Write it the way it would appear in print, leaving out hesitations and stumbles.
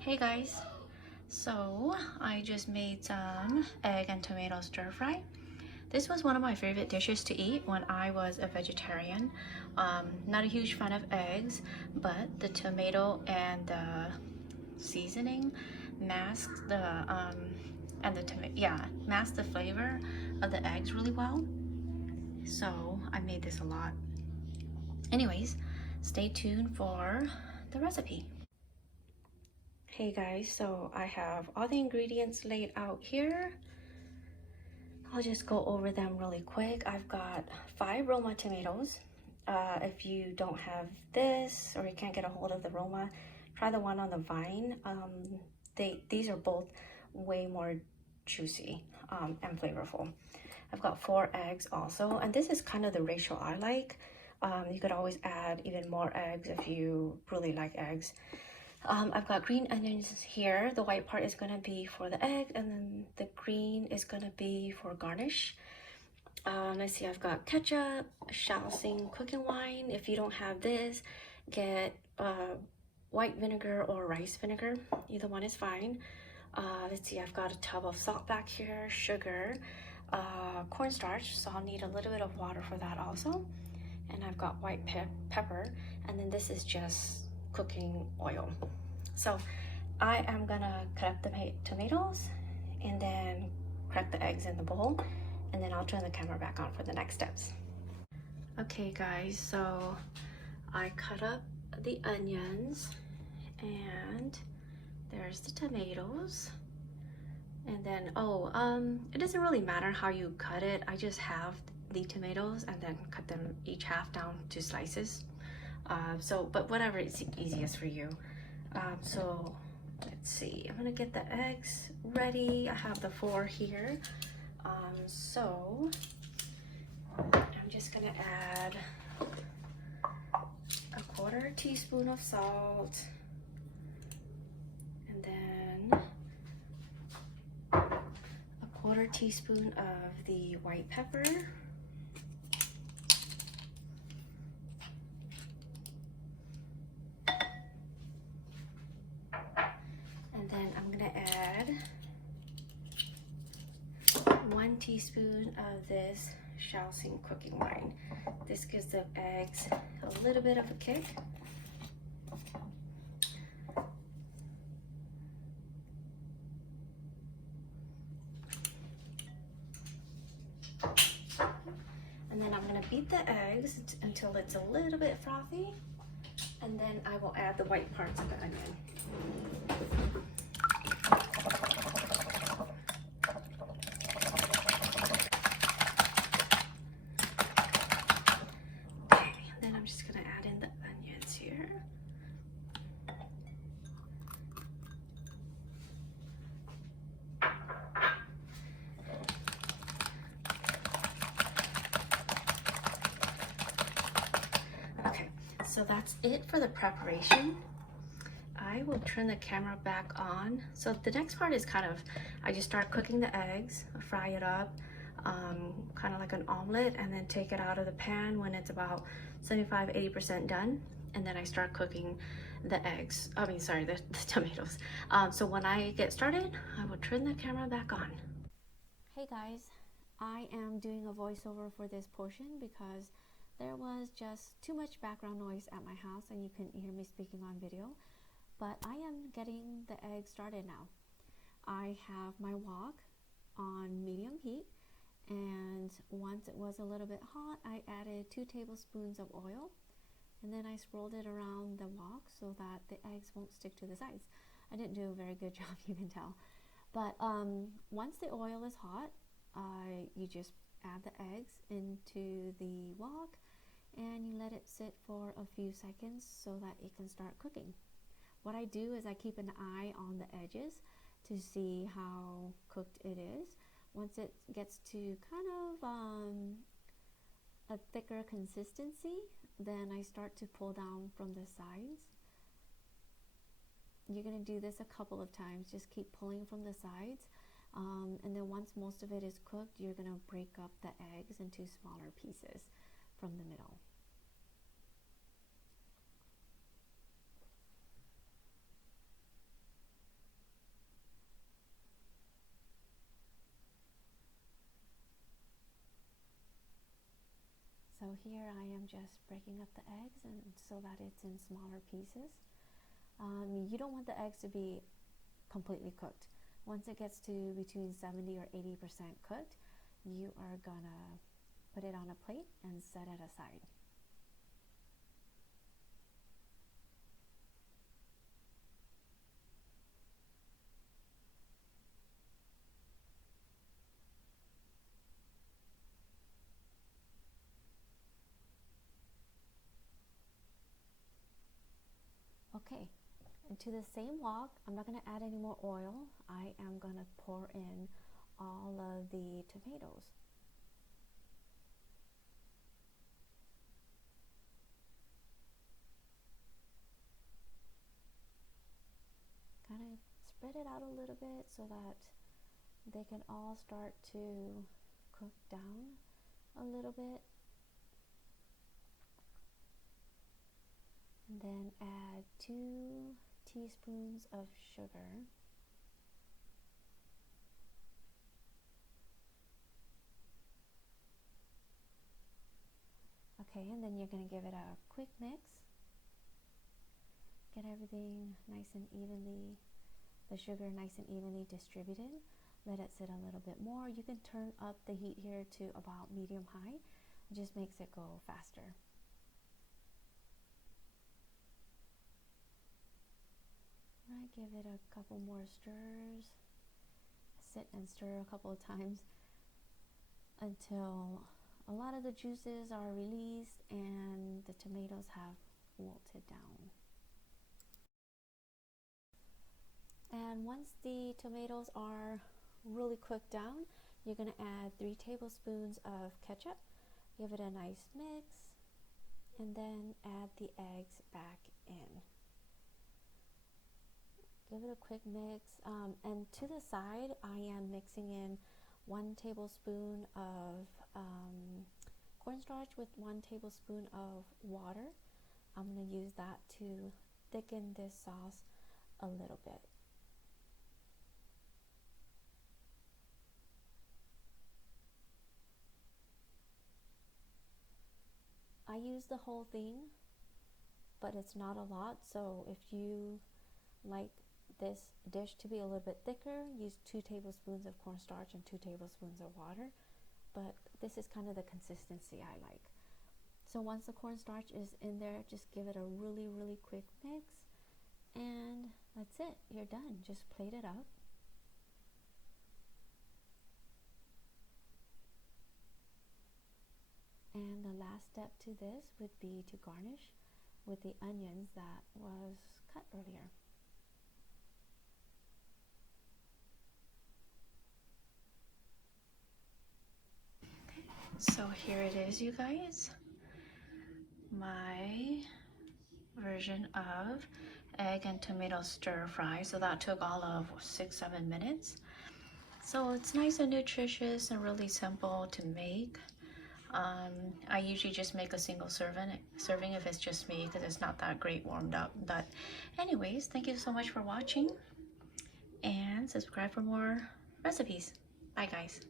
Hey guys, so I just made some egg and tomato stir fry. This was one of my favorite dishes to eat when I was a vegetarian. Not a huge fan of eggs, but the tomato and the seasoning masked the masked the flavor of the eggs really well. So I made this a lot. Anyways, stay tuned for the recipe. Hey guys, so I have all the ingredients laid out here. I'll just go over them really quick. I've got 5 Roma tomatoes. If you don't have this or you can't get a hold of the Roma, try the one on the vine. These are both way more juicy and flavorful. I've got 4 eggs also, and this is kind of the ratio I like. You could always add even more eggs if you really like eggs. I've got green onions here. The white part is going to be for the egg, and then the green is going to be for garnish. Let's see, I've got ketchup, Shaoxing cooking wine. If you don't have this, get white vinegar or rice vinegar. Either one is fine. Let's see, I've got a tub of salt back here, sugar, cornstarch, so I'll need a little bit of water for that also. And I've got white pepper, and then this is just cooking oil. So I am gonna cut up the tomatoes and then crack the eggs in the bowl, and then I'll turn the camera back on for the next steps. Okay guys, so I cut up the onions and there's the tomatoes. And then it doesn't really matter how you cut it. I just halved the tomatoes and then cut them each half down to slices. But whatever is easiest for you. So let's see, I'm gonna get the eggs ready. I have the 4 here. So I'm just gonna add a 1/4 teaspoon of salt, and then a 1/4 teaspoon of the white pepper. And then I'm gonna add 1 teaspoon of this Shaoxing cooking wine. This gives the eggs a little bit of a kick. And then I'm gonna beat the eggs until it's a little bit frothy, and then I will add the white parts of the onion. Okay, then I'm just gonna add in the onions here. Okay, so that's it for the preparation. I will turn the camera back on. So the next part is I just start cooking the eggs, fry it up, kind of like an omelet, and then take it out of the pan when it's about 75–80% done. And then I start cooking the eggs, the tomatoes. So when I get started, I will turn the camera back on. Hey guys, I am doing a voiceover for this portion because there was just too much background noise at my house and you couldn't hear me speaking on video. But I am getting the eggs started now. I have my wok on medium heat, and once it was a little bit hot, I added 2 tablespoons of oil, and then I swirled it around the wok so that the eggs won't stick to the sides. I didn't do a very good job, you can tell. But once the oil is hot, you just add the eggs into the wok, and you let it sit for a few seconds so that it can start cooking. What I do is I keep an eye on the edges to see how cooked it is. Once it gets to kind of a thicker consistency, then I start to pull down from the sides. You're going to do this a couple of times. Just keep pulling from the sides. And then once most of it is cooked, you're going to break up the eggs into smaller pieces from the middle. here I am just breaking up the eggs and so that it's in smaller pieces. You don't want the eggs to be completely cooked. Once it gets to between 70 or 80% cooked, you are gonna put it on a plate and set it aside. Okay, into the same wok, I'm not going to add any more oil. I am going to pour in all of the tomatoes. Kind of spread it out a little bit so that they can all start to cook down a little bit. And then add 2 teaspoons of sugar. Okay, and then you're going to give it a quick mix. Get everything nice and evenly, the sugar nice and evenly distributed. Let it sit a little bit more. You can turn up the heat here to about medium-high. It just makes it go faster. I give it a couple more stirs. Sit and stir a couple of times until a lot of the juices are released and the tomatoes have wilted down. And once the tomatoes are really cooked down, you're going to add 3 tablespoons of ketchup. Give it a nice mix and then add the eggs back in. Give it a quick mix, and to the side I am mixing in 1 tablespoon of cornstarch with 1 tablespoon of water. I'm going to use that to thicken this sauce a little bit. I use the whole thing, but it's not a lot, so if you like this dish to be a little bit thicker, use 2 tablespoons of cornstarch and 2 tablespoons of water, but this is kind of the consistency I like. So once the cornstarch is in there, just give it a really quick mix, and that's it. You're done. Just plate it up. And the last step to this would be to garnish with the onions that was cut earlier. So here it is, you guys. My version of egg and tomato stir fry. So that took all of 6-7 minutes. So it's nice and nutritious and really simple to make. I usually just make a single serving if it's just me, because it's not that great warmed up. But anyways, thank you so much for watching, and subscribe for more recipes. Bye guys.